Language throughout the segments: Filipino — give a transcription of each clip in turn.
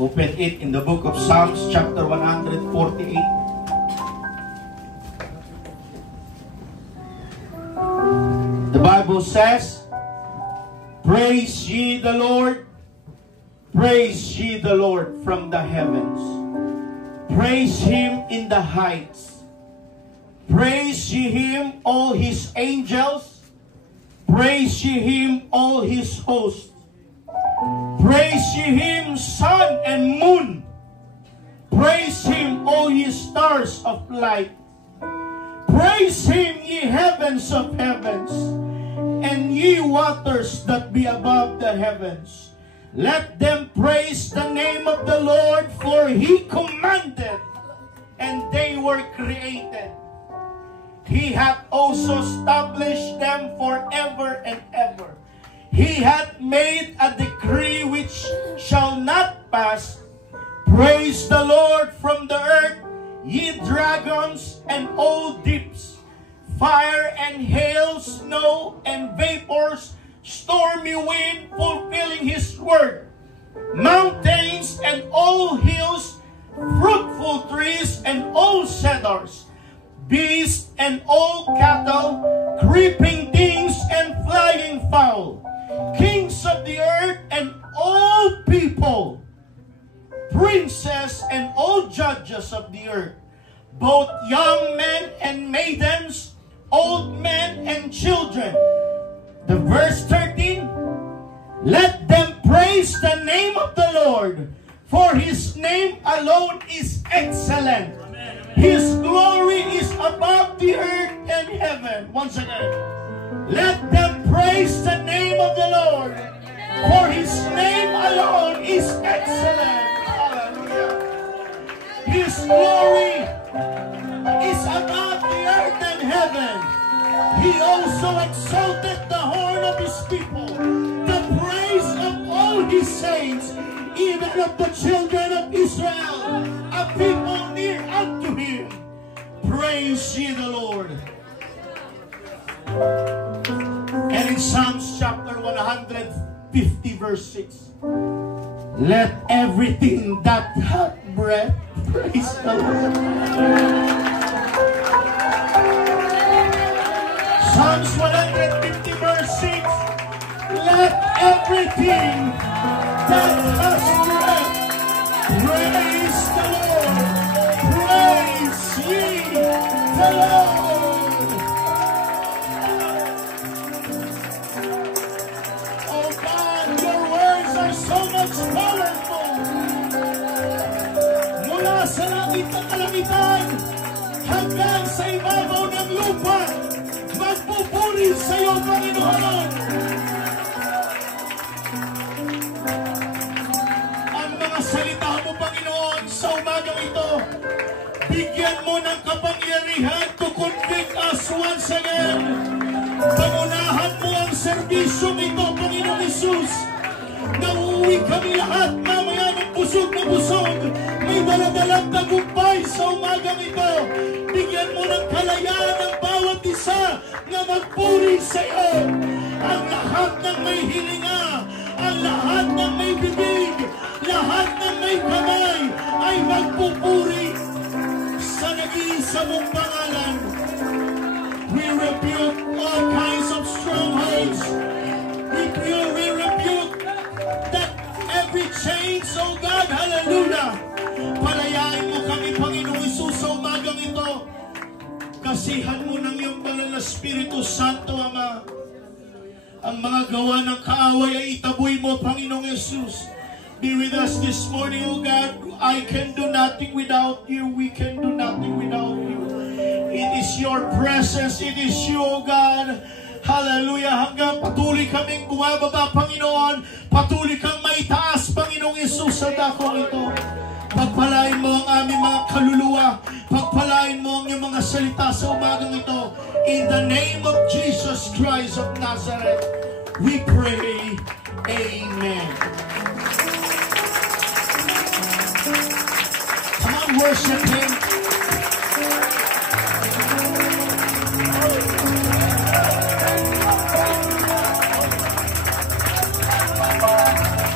Open it in the book of Psalms, chapter 148. The Bible says, praise ye the Lord, praise ye the Lord from the heavens. Praise Him in the heights. Praise ye Him, all His angels. Praise ye Him, all His hosts. Praise ye Him, sun and moon. Praise Him, all ye stars of light. Praise Him, ye heavens of heavens, and ye waters that be above the heavens. Let them praise the name of the Lord, for He commanded, and they were created. He hath also established them forever and ever. He hath made a decree which shall not pass. Praise the Lord from the earth, ye dragons and all deeps, fire and hail, snow and vapors, stormy wind fulfilling His word, mountains and all hills, fruitful trees and all cedars, beasts and all cattle, creeping things and flying fowl, kings of the earth and all people, princes and all judges of the earth, both young men and maidens, old men and children. The verse 13, let them praise the name of the Lord, for His name alone is excellent. His glory is above the earth and heaven. Once again, let them praise the name of the Lord, for His name alone is excellent. Hallelujah. His glory is above the earth and heaven. He also exalted the horn of His people, the praise of all His saints, even of the children of Israel, a people near unto Him. Praise ye the Lord. And in Psalms chapter 150 verse 6, let everything that hath breath praise the Lord. Psalms 150 verse 6, let everything that has breath praise the Lord. Praise ye the Lord. Oh God, your words are so much powerful. Mula sa langit ng kalangitan hanggang sa ibabaw ng lupa, magpupuri sa iyo, Panginoon. Ang mga salita mo, Panginoon, sa umagang ito, bigyan mo ng kapangyarihan to convict us once again. Pangunahan mo ang serbisyong ito, Panginoon Jesus. Nauuwi kami lahat mamaya ng busog na busog. May daladalang tagumpay sa umagang ito. Bigyan mo ng kalayaan ang bawat isa na magpuri sa iyo. Ang lahat ng may hilinga, ang lahat ng may bibig, lahat ng may kamay ay magpupuri sa nag-iisa mong pangalan. We rebuke all kinds of strongholds. We rebuke that every chains, oh God, hallelujah. Palayain mo kami, Panginoong Hesus, sa umagang ito. Kasihan mo ng iyong banal na Espiritu Santo, Ama. Ang mga gawa ng kaaway ay itaboy mo, Panginoong Hesus. Be with us this morning, oh God. I can do nothing without you. We can do nothing without you. It is your presence. It is you, oh God. Hallelujah. Hanggang patuloy kaming bumababa, Panginoon. Patuloy kang maitaas, Panginoong Hesus, sa dakong ito. Pagpalain mo ang aming mga kaluluwa. Pagpalain mo ang iyong mga salita sa umagang ito. In the name of Jesus Christ of Nazareth, we pray. Amen. Come on, worship Him.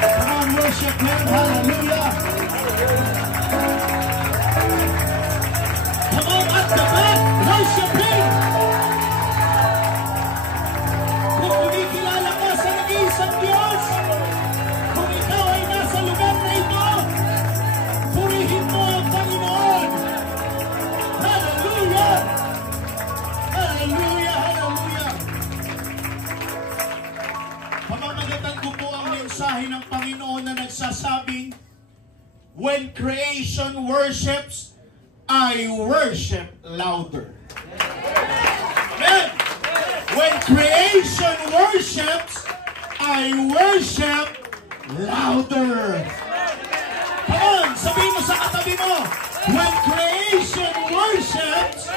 Come on, worship worship Him. Hallelujah. Come on at the back, worship Him. Kung kumikilala ka sa nag-iisang Diyos, kung ikaw ay nasa lugar na ito, purihin mo ang Panginoon. Hallelujah. Hallelujah. Hallelujah. Pamamagatan ko po ang mensahe ng Panginoon na nagsasabing, when creation worships, I worship louder. Amen. When creation worships, I worship louder. Come on, sabihin mo sa katabi mo, when creation worships,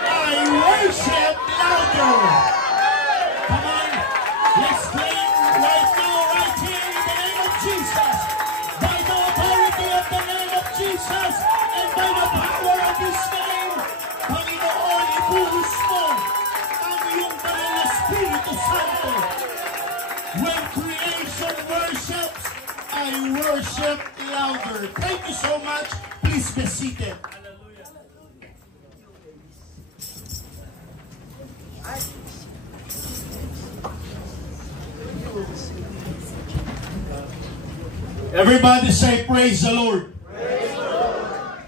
I worship louder. Come on, let's claim right now, right here in the name of Jesus. By the authority of the name of Jesus and by the power of His name, Panginoon, ibuhos mo ang iyong banal na Espiritu Santo. When creation worships, I worship louder. Thank you so much. Please be seated. Everybody say, praise the Lord. Praise the Lord.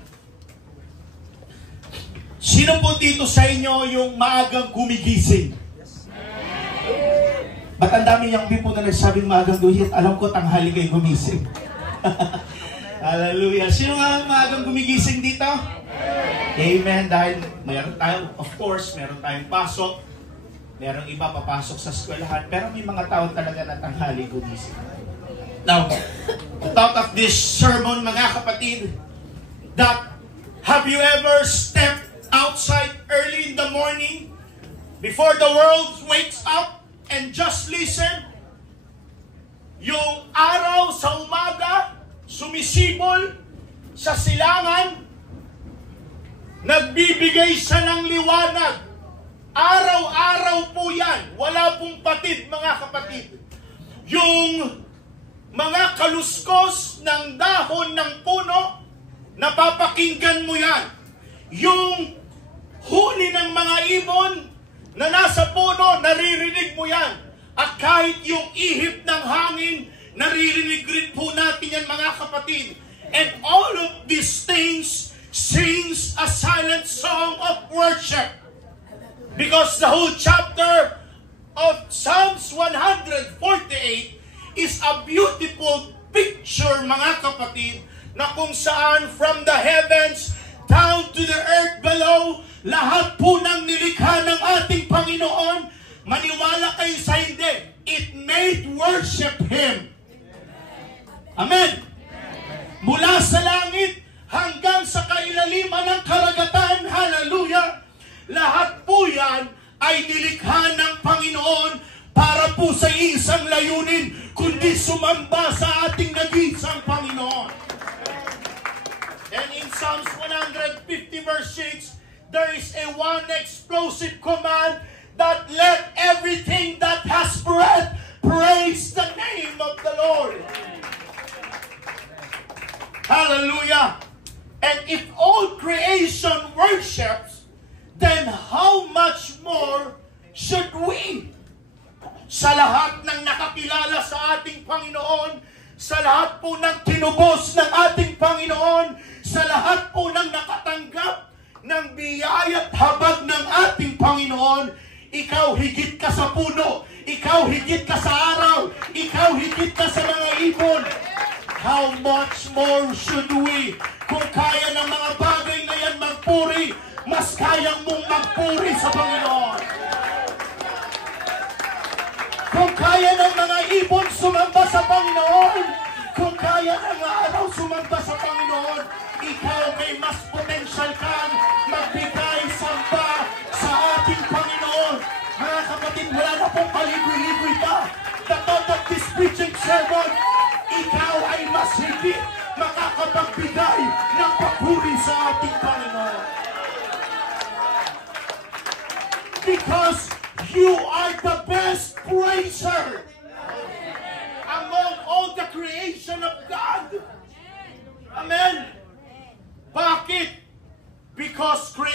Sino po dito sa inyo yung maagang gumigising? Ba't ang dami niyang people na nagsabing maagang gumigising? Alam ko tanghali kayo gumising. Hallelujah. Sino nga maagang gumigising dito? Amen. Dahil mayroon tayo, of course, meron tayong pasok. Merong iba papasok sa eskwelahan. Pero may mga tao talaga na tanghali gumising. Now, the thought of this sermon, mga kapatid, that have you ever stepped outside early in the morning before the world wakes up and just listen? Yung araw sa umaga, sumisibol sa silangan, nagbibigay siya ng liwanag. Araw-araw po yan. Wala pong patid, mga kapatid. Yung mga kaluskos ng dahon ng puno, napapakinggan mo yan. Yung huni ng mga ibon na nasa puno, naririnig mo yan. At kahit yung ihip ng hangin, naririnig rin po natin yan, mga kapatid. And all of these things sings a silent song of worship. Because the whole chapter of Psalms 148 is a beautiful picture, mga kapatid, na kung saan from the heavens down to the earth below, lahat po ng nilikha ng ating Panginoon, maniwala kayo sa hindi, it made worship Him. Amen. Mula sa langit hanggang sa kailaliman ng karagatan, hallelujah, lahat po yan ay nilikha ng Panginoon para po sa isang layunin, kundi sumamba sa ating nag-iisang Panginoon. And in Psalms 150 verse 6, there is a one explosive command that let everything that has breath praise the name of the Lord. Hallelujah. And if all creation worships, then how much more should we? Sa lahat ng nakakilala sa ating Panginoon, sa lahat po ng tinubos ng ating Panginoon, sa lahat po ng nakatanggap ng biyaya at habag ng ating Panginoon, ikaw higit ka sa puno, ikaw higit ka sa araw, ikaw higit ka sa mga ibon. How much more should we? Kung kaya ng mga bagay na yan magpuri, mas kayang mong magpuri sa Panginoon. Kung kaya ng mga ibon sumamba sa Panginoon, kung kaya ng mga araw sumamba sa Panginoon, ikaw may mas potential kang magbigay samba sa ating Panginoon. Mga kapatid, wala na pong paligoy-ligoy pa. The thought of this preaching sermon, ikaw ay mas higit makakapagbigay ng papuri sa ating Panginoon. Because you are the best praiser among all the creation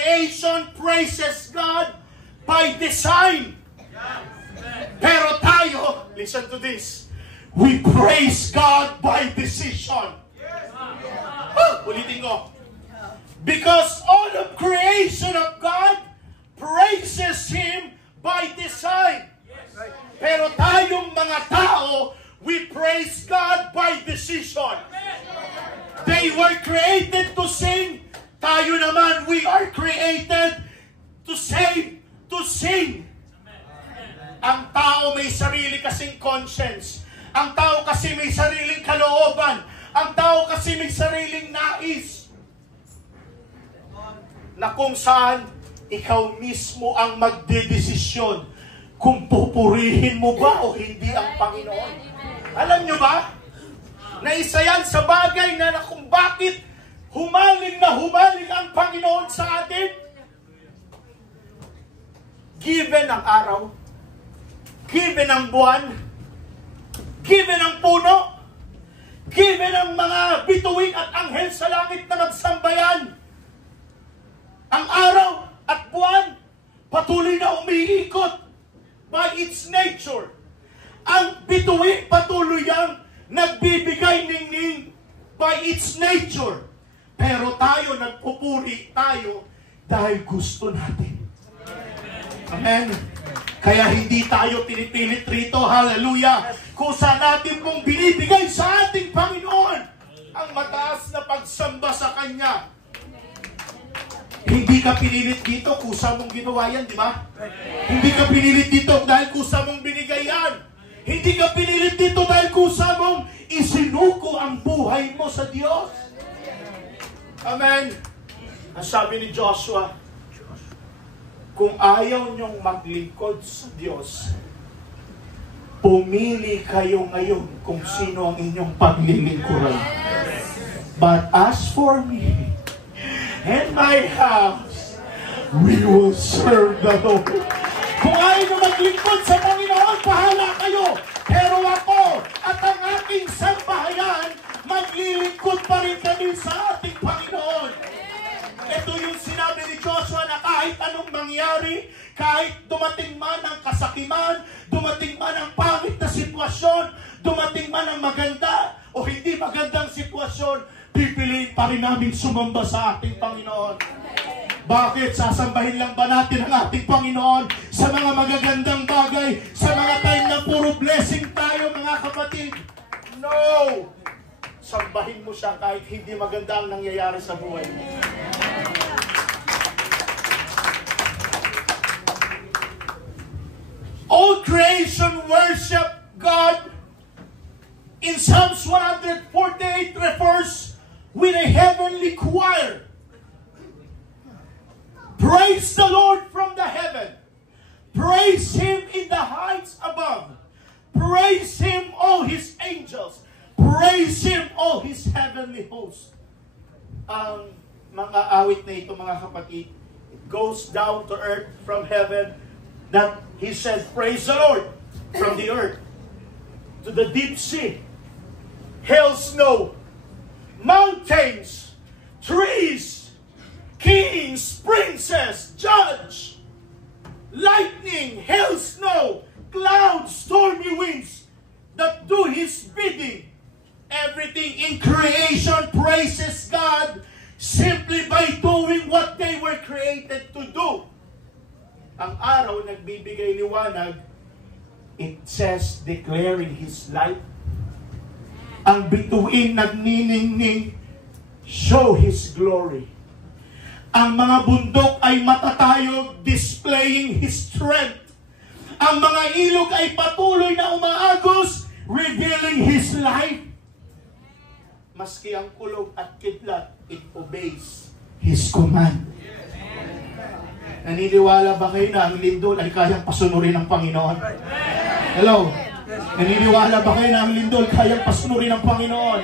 creation praises God by design. Pero tayo, listen to this, we praise God by decision. Ulitin ko. Because all of creation of God praises Him by design. Pero tayong mga tao, we praise God by decision. They were created to sing. Tayo naman, we are created to save, to sing. Ang tao may sarili kasing conscience. Ang tao kasi may sariling kalooban. Ang tao kasi may sariling nais. Na kung saan ikaw mismo ang magdedesisyon kung pupurihin mo ba o hindi ang Panginoon. Alam nyo ba? Na isa yan sa bagay na kung bakit humaling na humaling ang Panginoon sa atin. Given ang araw, given ang buwan, given ang puno, given ang mga bituin at anghel sa langit na nagsambayan. Ang araw at buwan patuloy na umiikot by its nature. Ang bituin patuloy ang nagbibigay ningning by its nature. Pero tayo, nagpupuri tayo dahil gusto natin. Amen. Kaya hindi tayo pinipilit rito, hallelujah, kung saan natin pong binibigay sa ating Panginoon ang mataas na pagsamba sa Kanya. Hindi ka pinilit dito, kusa mong ginawa yan, di ba? Hindi ka pinilit dito dahil kusa mong binigay yan. Hindi ka pinilit dito dahil kusa mong isinuko ang buhay mo sa Diyos. Amen. Ang sabi ni Joshua, kung ayaw niyong maglingkod sa Diyos, pumili kayo ngayon kung sino ang inyong paglilingkuran. But as for me and my house, we will serve the Lord. Kung ayaw nyo maglingkod sa Panginoon, bahala kayo. Pero ako at ang aking sambahayan, maglilingkod pa rin kami sa ating Panginoon. Ito yung sinabi ni Joshua na kahit anong mangyari, kahit dumating man ang kasakiman, dumating man ang pangit na sitwasyon, dumating man ang maganda o hindi magandang sitwasyon, pipiliin pa rin namin sumamba sa ating Panginoon. Bakit? Sasambahin lang ba natin ang ating Panginoon sa mga magagandang bagay, sa mga time na puro blessing tayo, mga kapatid? No! Sambahin mo siya kahit hindi maganda ang nangyayari sa buhay mo. All creation worship God. In Psalms 148 refers with a heavenly choir. Praise the Lord from the heaven. Praise Him in the heights above. Praise Him, all His angels. Praise Him, all His heavenly hosts. Ang mga awit na ito, mga kapatid, it goes down to earth from heaven, that He says, praise the Lord from the earth to the deep sea, hail, snow, mountains, trees, kings, princes, judge, lightning, hail, snow, clouds, stormy winds that do His bidding. Everything in creation praises God simply by doing what they were created to do. Ang araw nagbibigay liwanag, it says declaring His light. Ang bituin nagniningning, show His glory. Ang mga bundok ay matatayog, displaying His strength. Ang mga ilog ay patuloy na umaagos, revealing His life. Maski ang kulog at kidlat, it obeys His command. Naniniwala ba kayo na ang lindol ay kayang pasunurin ng Panginoon? Hello? Naniniwala ba kayo na ang lindol kayang pasunurin ng Panginoon?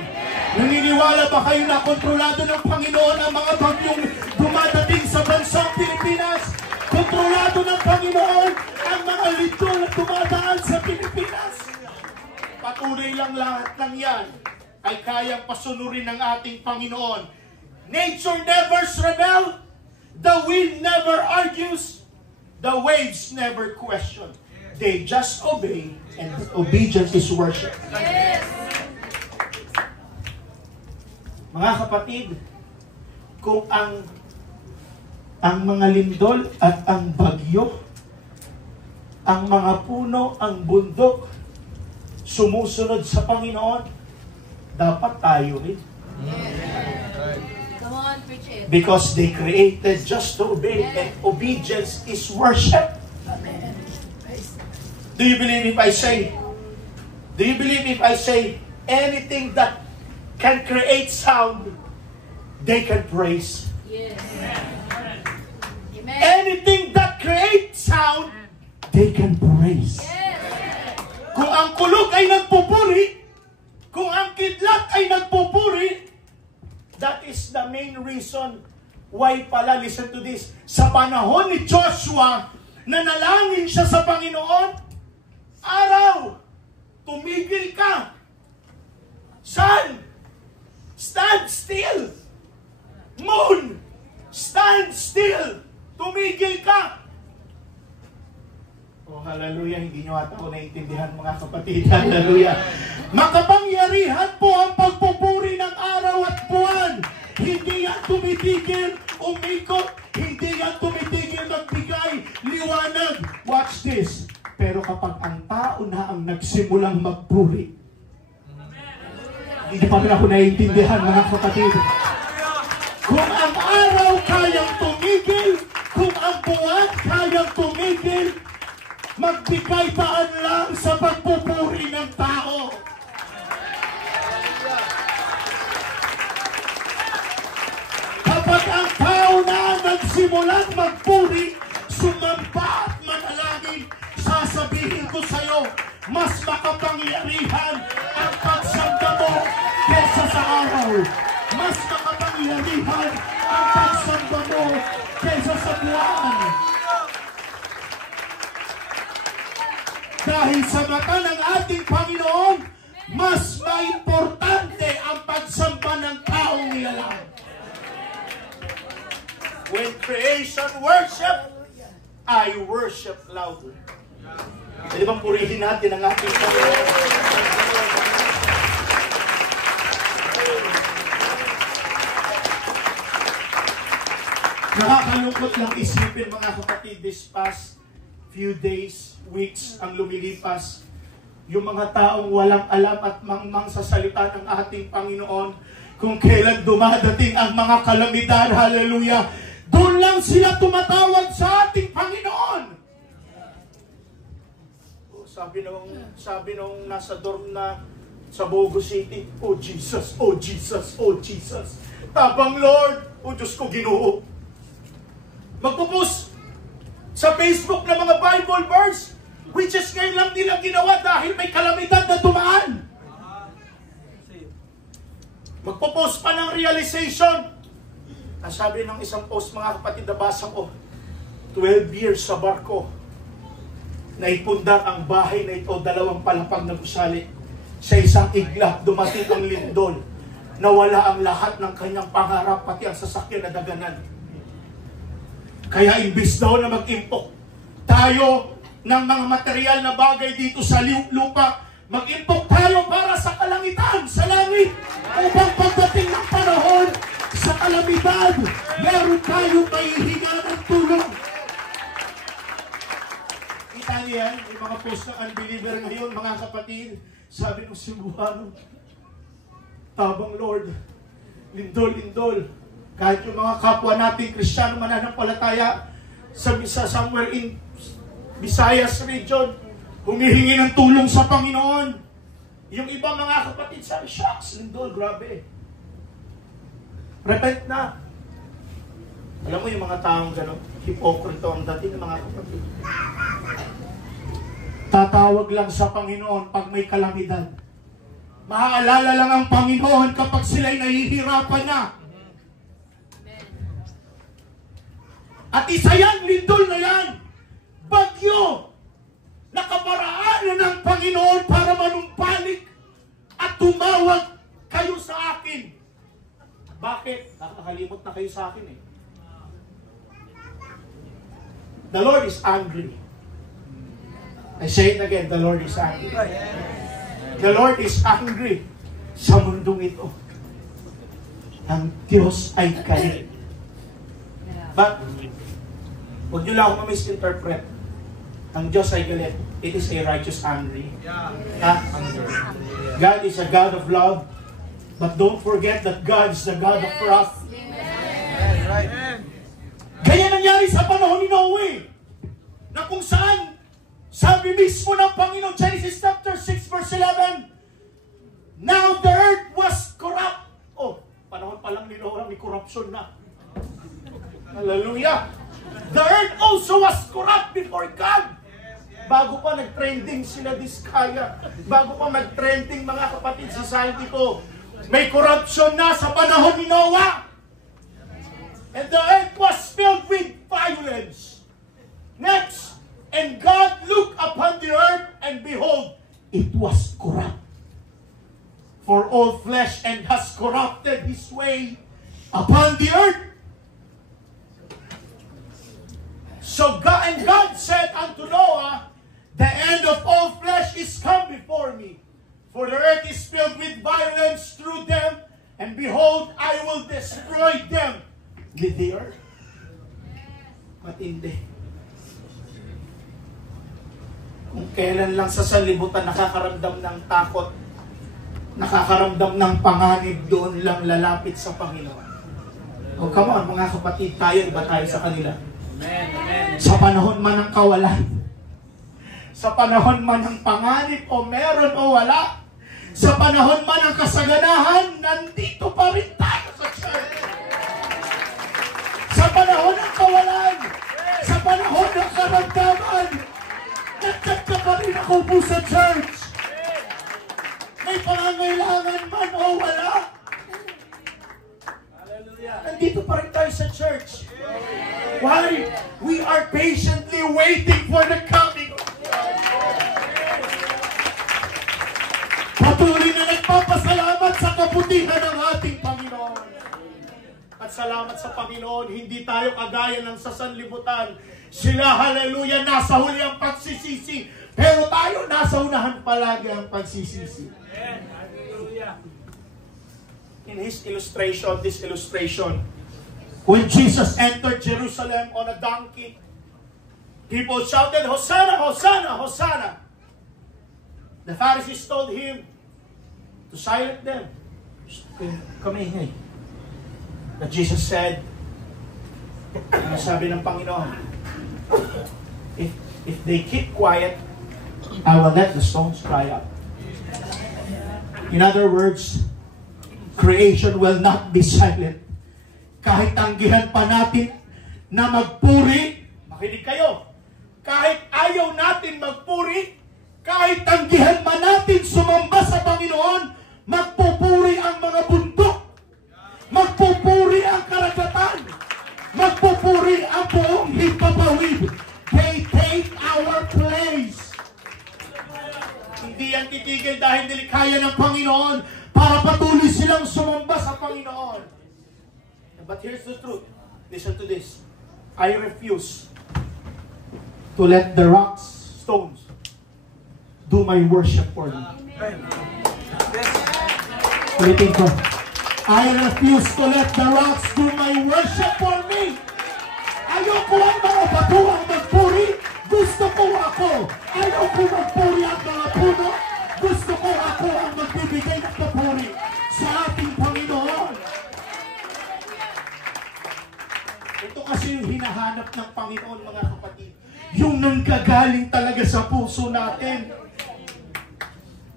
Naniniwala ba kayo na kontrolado ng Panginoon ang mga bagyong dumadating sa bansang Pilipinas? Kontrolado ng Panginoon ang mga lindol na dumadaan sa Pilipinas? Patuloy lang lahat ng yan ay kayang pasunurin ng ating Panginoon. Nature never rebel. The wind never argues. The waves never question. They just obey, and obedience is worship. Yes. Mga kapatid, kung ang mga lindol at ang bagyo, ang mga puno, ang bundok, sumusunod sa Panginoon, dapat tayo rin. Come on, preach it. Because they created just to obey, and obedience is worship. Amen. Do you believe if I say, anything that can create sound, they can praise? Yes. Amen. Anything that creates sound, they can praise. Yes. Kung ang kulog ay nagpupuri, kung ang kidlat ay nagpupuri, that is the main reason why pala, listen to this, sa panahon ni Joshua, nanalangin siya sa Panginoon, araw, tumigil ka. Sun, stand still. Moon, stand still. Tumigil ka. Oh, hallelujah. Hindi nyo ata ako naiintindihan, mga kapatid. Hallelujah. Makapangyarihan po ang pagpupuri ng araw at buwan. Hindi yan tumitigil, umikot. Hindi yan tumitigil, magbigay, liwanag. Watch this. Pero kapag ang tao na ang nagsimulang magpuri, hindi pa rin ako naiintindihan, mga kapatid. Kung ang araw kayang tumigil, kung ang buwan kayang tumigil, magbigay paan lang sa pagpupuri ng tao. Kapag ang tao na nagsimulang magpuri, sumamba at manalangin, sasabihin ko sa'yo, mas makapangyarihan ang pagsamba mo kesa sa araw. Mas makapangyarihan ang pagsamba mo kesa sa buwan. Dahil sa mata ng ating Panginoon, mas maimportante ang pagsamba ng taong nilalang. When creation worship, I worship louder. Pwede bang purihin natin ang ating Panginoon? Nakakalungkot lang isipin, mga kapatid, this past few days, weeks ang lumilipas, yung mga taong walang alam at mangmang sa salita ng ating Panginoon, kung kailan dumadating ang mga kalamidad, hallelujah, doon lang sila tumatawag sa ating Panginoon. Sabi nung nasa dorm na sa Bogo City, oh Jesus, oh Jesus, oh Jesus. Tabang Lord, oh Diyos ko, Ginoo. Magpupus sa Facebook ng mga Bible verse, which is ngayon lang nila ginawa dahil may kalamidad na dumaan. Magpupus pa ng realization. Ang sabi ng isang post, mga kapatid, nabasa ko, 12 years sa barko, naipundar ang bahay na ito, 2 palapag na gusali. Sa isang iglap, dumating ang lindol. Nawala ang lahat ng kanyang pangarap, pati ang sasakyan na daganan. Kaya imbis daw na mag-impok tayo ng mga material na bagay dito sa lupa, mag-impok tayo para sa kalangitan, sa langit, upang pagdating ng panahon, sa kalamidad, meron tayo maihinga ng tulong. Yan, yung mga post ng unbeliever ngayon, mga kapatid, sabi ng Cebuano, tabang Lord, lindol, kahit yung mga kapwa natin Kristiyano mananampalataya sa somewhere in Visayas region, humihingi ng tulong sa Panginoon. Yung iba, mga kapatid, sabi, shucks, lindol, grabe. Repent na. Alam mo yung mga taong gano'n, hipokrito ang dating ng mga kapatid. Tatawag lang sa Panginoon pag may kalamidad. Maaalala lang ang Panginoon kapag sila'y nahihirapan na. At isa yan, lindol na yan, bagyo, nakaparaanan ng Panginoon para manumpalik at tumawag kayo sa akin. Bakit? Nakakalimot na kayo sa akin eh. The Lord is angry. I say it again, the Lord is angry. The Lord is angry sa mundong ito. Ang Diyos ay galit. But, huwag niyo lang ako misinterpret. Ang Diyos ay galit. It is a righteous angry. God is a God of love. But don't forget that God is the God of wrath. Kaya nangyari sa panahon ni Noe, na kung saan, sabi mismo ng Panginoon, Genesis chapter 6 verse 11, now the earth was corrupt. Oh, panahon pa lang ni Noe, may corruption na. Hallelujah. The earth also was corrupt before God. Bago pa nag-trending sila Diskaya, bago pa mag-trending mga kapatid society ko, may corruption na sa panahon ni Noah. And the earth was filled with violence. Next, and God looked upon the earth, and behold, it was corrupt. For all flesh and has corrupted his way upon the earth. So God said unto Noah, the end of all flesh is come before me. For the earth is filled with violence through them, and behold, I will destroy them with the earth. Matindi. Kung kailan lang sa sanlibutan nakakaramdam ng takot, nakakaramdam ng panganib, doon lang lalapit sa Panginoon. Oh, come on mga kapatid, tayo, iba tayo sa kanila. Sa panahon man ng kawalan, sa panahon man ng panganib o meron o wala, sa panahon man ng kasaganahan, nandito pa rin tayo sa church. Sa panahon ng kawalan, sa panahon ng karamdaman, nagkat ka pa rin ako po sa church. May pangangailangan man o wala, nandito pa rin tayo sa church. Why? We are patiently waiting for the coming. Patuloy na nagpapasalamat sa kabutihan ng ating Panginoon. At salamat sa Panginoon, hindi tayo kagaya ng sa sanlibutan. Sila, hallelujah, nasa huli ang pagsisisi. Pero tayo, nasa unahan palagi ang pagsisisi. In his illustration, this illustration, when Jesus entered Jerusalem on a donkey, people shouted, Hosanna, Hosanna, Hosanna. The Pharisees told him to silence them. Come in. But Jesus said, sabi ng Panginoon, if they keep quiet, I will let the stones cry out. In other words, creation will not be silent. Kahit tanggihan pa natin na magpuri, makinig kayo, kahit ayaw natin magpuri, kahit tanggihan man natin sumamba sa Panginoon, magpupuri ang mga bundok, magpupuri ang karagatan, magpupuri ang buong himpapawid. They take our place. Hindi yan titigil dahil nilikaya ng Panginoon para patuloy silang sumamba sa Panginoon. But here's the truth. Listen to this. I refuse to let the rocks, stones, do my worship for me. Ulitin ko. I refuse to let the rocks do my worship for me. Ayoko ang mga bato ang magpuri. Gusto ko ako. Ayoko magpuri ang mga puno. Gusto ko ako ang magbibigay ng papuri sa ating Panginoon. Ito kasi yung hinahanap ng Panginoon, mga kapatid. Yung nanggagaling talaga sa puso natin.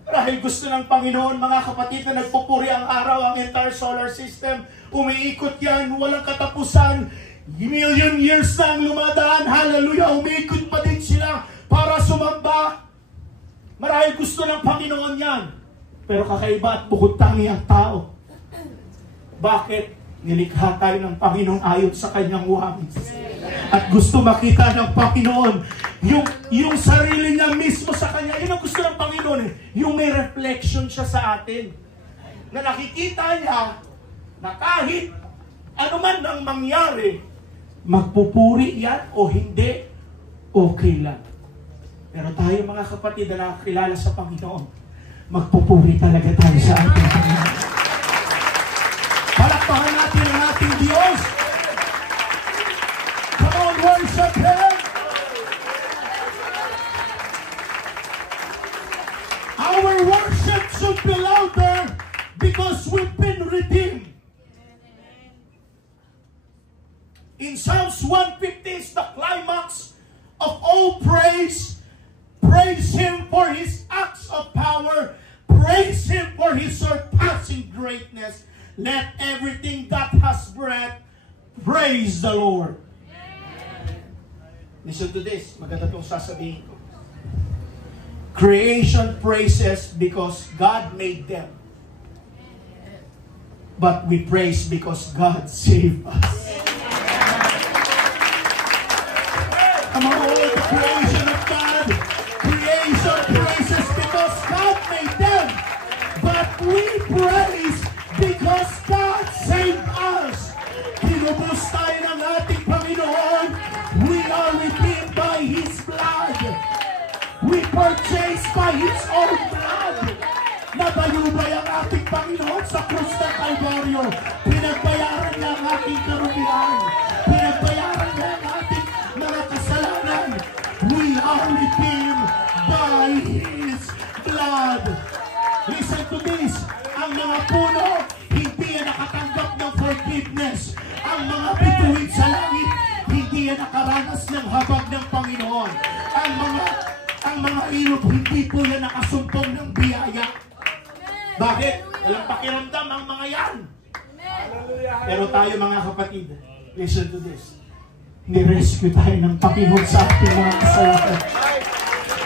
Dahil gusto ng Panginoon, mga kapatid, na nagpupuri ang araw, ang entire solar system. Umiikot yan, walang katapusan. Million years na ang lumadaan. Hallelujah, umiikot pa din sila para sumamba. Marahil gusto ng Panginoon yan. Pero kakaiba at bukod tangi ang tao. Bakit? Nilikha tayo ng Panginoon ayon sa kanyang wangis. At gusto makita ng Panginoon yung sarili niya mismo sa kanya. Yun ang gusto ng Panginoon eh. Yung may reflection siya sa atin. Na nakikita niya na kahit ano man ang mangyari, magpupuri yan o hindi, okay lang. Pero tayo mga kapatid na nakakilala sa Panginoon, magpupuri talaga tayo sa ating Panginoon. Palakpakan natin ang ating Diyos. Come on, worship Him. Our worship should be louder because we've been redeemed. In Psalms 150 is the climax of all praise. Praise Him for His acts of power. Praise Him for His surpassing greatness. Let everything that has breath praise the Lord. Listen to this. Maganda itong sasabihin ko. Creation praises because God made them. But we praise because God saved us. Come on, all the creation of God. Creation praises because God made them. But we praise because God saved us. Tinubos tayo ng ating Panginoon. We are redeemed by His blood. We purchased by His own blood. Nabayubay ang ating Panginoon sa krus ng Kalbaryo. Pinagbayaran niya ang ating karumihan. Pinagbayaran niya ang ating mga kasalanan. We are redeemed by His blood. Listen to this. Ang mga puno, hindi yan nakatanggap ng forgiveness. Ang mga bituin sa langit, hindi yan nakaranas ng habag ng Panginoon. Ang mga ilog, hindi po yan nakasumpong ng biyaya. Bakit? Walang pakiramdam ang mga yan. Pero tayo mga kapatid, listen to this. Ni-rescue tayo ng Panginoon sa ating mga kasalanan.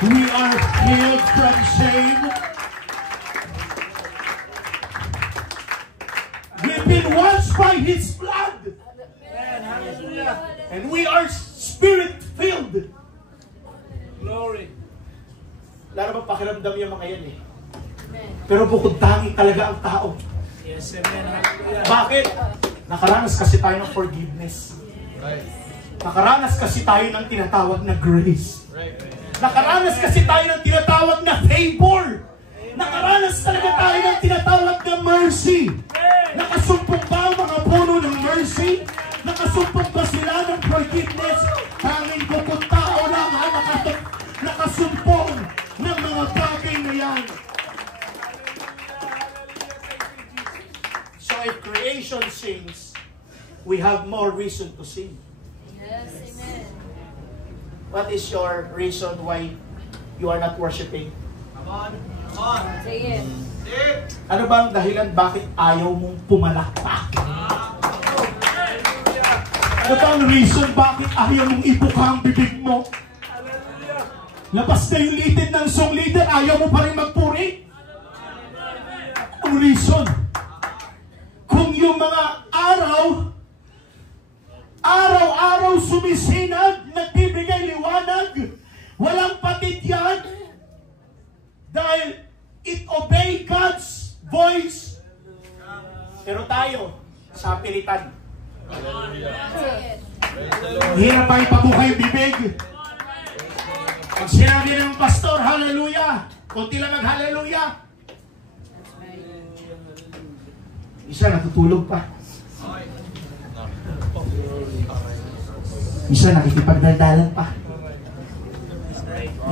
We are healed from shame. We've been washed by His blood. And we are Spirit-filled. Glory. Lalo ba pakiramdam yung mga yan eh. Pero bukod tangi talaga ang tao. Yes, amen. Bakit? Nakaranas kasi tayo ng forgiveness. Nakaranas kasi tayo ng tinatawag na grace. Nakaranas kasi tayo ng tinatawag na favor. Nakaranas talaga tayo ng tinatawag na mercy. Nakasumpong ba ang mga puno ng mercy? Nakasumpong ba sila ng forgiveness? Tanging bukod tao lang nakasumpong ng mga bagay na yan. So if creation sings, we have more reason to sing. Yes, amen. What is your reason why you are not worshiping? Come on. Come on. Say it. Ano ba ang dahilan bakit ayaw mong pumalakpak? Ano ba ang reason bakit ayaw mong ibuka ang bibig mo? Labas na yung litid ng song leader, ayaw mo pa rin magpuri? Ang reason? Kung yung mga araw-araw sumisinag, nagbibigay liwanag, walang patid yan, dahil it obey God's voice. Pero tayo, sa pilitan. Say it. Hirap pa ipabuka yung bibig. Pag sinabi ng pastor, hallelujah, kunti lang mag-hallelujah. Isa natutulog pa. Isa nakikipagdaldalan pa.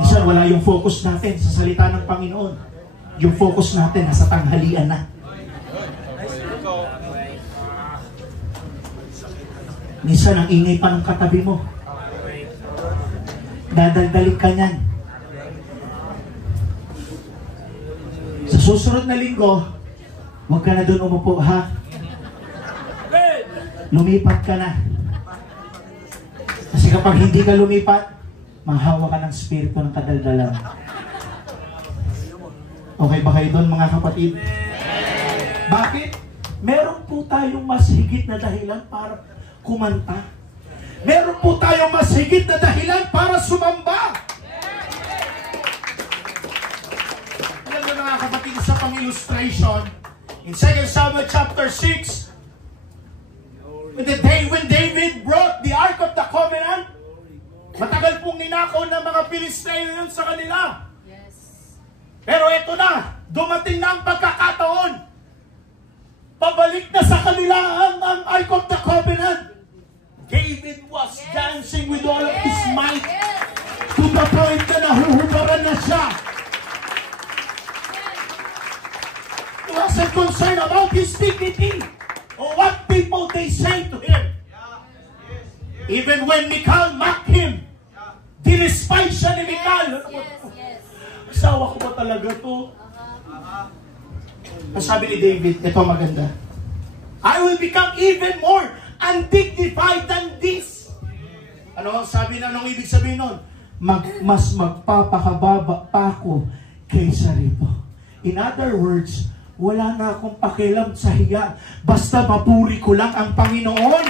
Isa wala yung focus natin sa salita ng Panginoon. Yung focus natin nasa tanghalian na. Minsan ang ingay pa ng katabi mo. Dadaldalik ka niyan. Sa susunod na linggo, huwag ka na doon umupo, ha? Lumipat ka na. Kasi kapag hindi ka lumipat, mahawa ka ng spirito ng kadaldalan. Okay ba kayo doon, mga kapatid? Bakit? Meron po tayong mas higit na dahilan para kumanta. Meron po tayong mas higit na dahilan para sumamba. Alam mo mga kapatid, sa pang-illustration, in 2 Samuel chapter 6, when David brought the Ark of the Covenant, matagal pong ninakaw ng mga Pilisteo yun sa kanila. Yes. Pero eto na, dumating na ang pagkakataon. Pabalik na sa kanila ang Ark of the Covenant. David was dancing with all of his might to the point na nahuhubaran na siya. He wasn't concerned about his dignity or what people they say to him. Even when Michal mocked him, dinispise siya ni Michal. Asawa ko ba talaga to? Ang sabi ni David, ito maganda. I will become even more undignified than this. Ano ang sabi na nung ibig sabihin nun? Mas magpapakababa pa ako kaysa rito. In other words, wala na akong pakialam sa hiya. Basta mapuri ko lang ang Panginoon.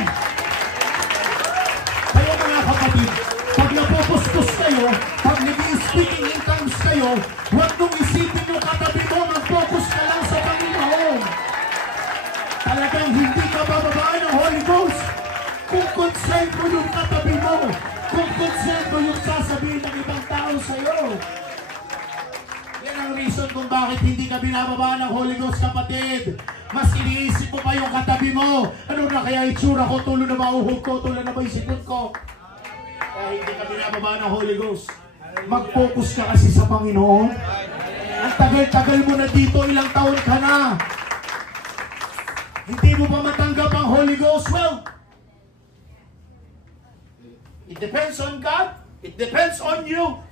Kaya mga kapatid, pag napupustos kayo, pag nag-i-speaking in tongues kayo, huwag nung isipin yung katabi mo, mag-focus ka lang sa Panginoon. Talagang hindi ka bababaan ng Holy Ghost. Kung concern mo yung katabi mo, kung concern mo yung sasabihin ng ibang tao sa'yo. Yan ang reason kung bakit hindi ka binababaan ng Holy Ghost, kapatid. Mas iniisip mo pa yung katabi mo. Ano na kaya itsura ko? Tulo na ba uhog ko? Tulo na ba yung sipon ko? Kaya hindi ka binababaan ng Holy Ghost. Mag-focus ka kasi sa Panginoon. Ang tagal-tagal mo na dito, ilang taon ka na. Hindi mo pa matanggap ang Holy Ghost? Well, it depends on God. It depends on you.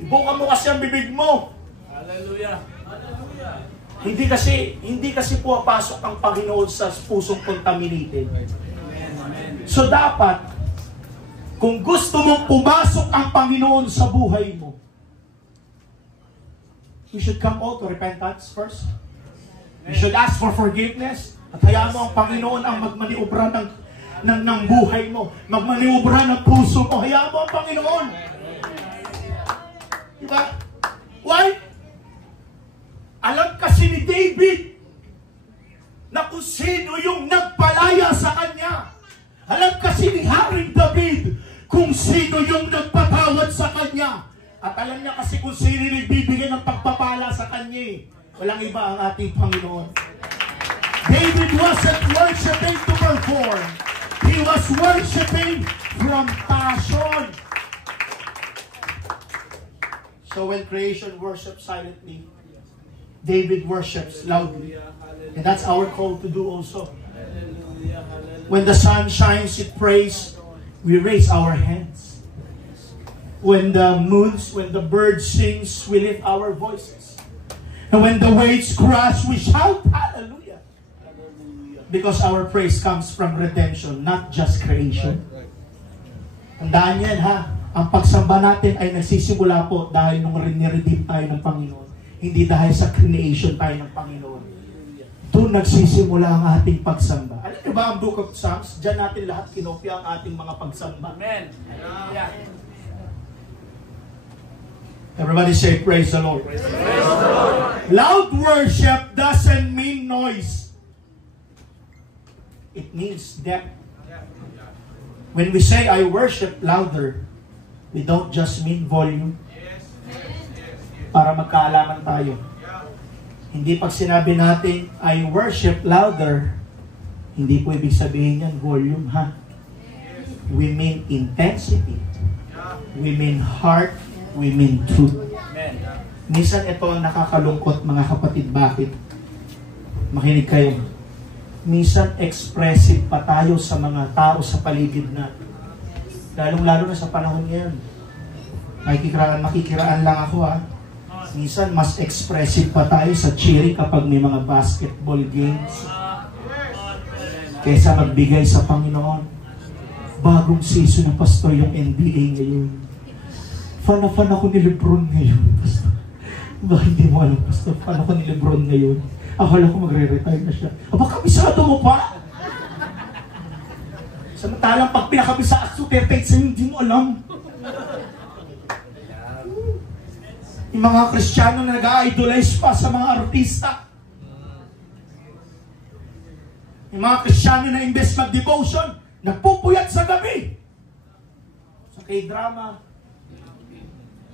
Ibuka mo kasi ang bibig mo. Hallelujah. Hindi kasi pumapasok ang Panginoon sa pusong contaminated. So dapat, kung gusto mong pumasok ang Panginoon sa buhay mo, you should come out to repentance first. You should ask for forgiveness. At hayaan mo ang Panginoon ang magmaniobra ng buhay mo. Magmaniobra ng puso mo. Hayaan mo ang Panginoon. Diba? Why? Alam kasi ni David na kung sino yung nagpalaya sa kanya. Alam kasi ni Haring David kung sino yung nagpatawad sa kanya. At alam niya kasi kung sino yung nagbibigay ng pagpapala sa kanya. Walang iba ang ating Panginoon. David wasn't worshiping to perform. He was worshiping from passion. So when creation worships silently, David worships loudly. And that's our call to do also. When the sun shines, it prays, we raise our hands. When the birds sings, we lift our voices. And when the waves crash, we shout, hallelujah. Because our praise comes from redemption, not just creation. Tandaan yan ha, ang pagsamba natin ay nagsisimula po dahil nung niredeem tayo ng Panginoon. Hindi dahil sa creation tayo ng Panginoon. Doon nagsisimula ang ating pagsamba. Alam niyo ba ang Book of Psalms? Diyan natin lahat kinopya ang ating mga pagsamba. Amen. Everybody say, praise the Lord. Praise the Lord. Loud worship doesn't mean noise. It means depth. When we say, I worship louder, we don't just mean volume. Para magkaalaman tayo. Hindi pag sinabi natin, I worship louder, hindi po ibig sabihin yan, volume, ha? We mean intensity. We mean heart. We mean truth. Minsan ito ang nakakalungkot, mga kapatid. Bakit? Makinig kayo. Minsan expressive pa tayo sa mga tao sa paligid natin. Lalong-lalo na sa panahon ngayon. Makikiraan lang ako, ha? Minsan mas expressive pa tayo sa cheering kapag may mga basketball games kaysa magbigay sa Panginoon. Bagong season na pastor yung NBA ngayon. Fan ako ni Lebron ngayon, pastor. Ba, hindi mo alam, pastor. Fan ako ni Lebron ngayon. Akala ko magre-retire na siya. Aba, kabisado mo pa? Samantalang pag pinakabisa at supertake sa'yo, hindi mo alam. Yung mga Kristiyano na nag-idolize pa sa mga artista. Yung mga Kristiyano na imbes mag-devotion, nagpupuyat sa gabi. Sa K-drama,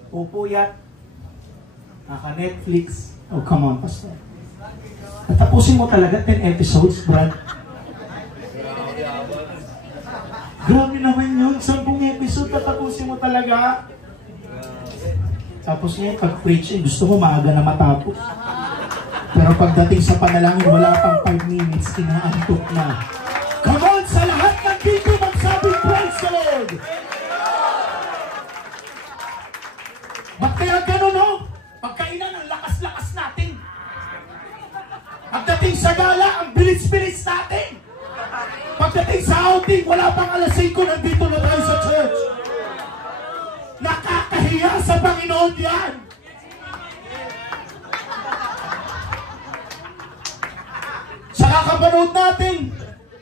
Pupuyat. Naka-Netflix. Oh, come on, Pastor. Tatapusin mo talaga 10 episodes, Brad. Grabe naman yun. 10 episode, tatapusin mo talaga. Tapos ngayon, pag preaching, gusto mo maaga na matapos. Pero pagdating sa panalangin, wala pang 5 minutes, inaantok na. Come on, sa lahat ng dito magsabi, praise the Lord! Ba't kaya ganun, no? Pagkainan, ang lakas-lakas natin. Pagdating sa gala, ang bilis-bilis natin. Pagdating sa outing, wala pang alas 5, nandito na tayo sa church. Nakakahiya sa Panginoon yan. Sa kakapanood natin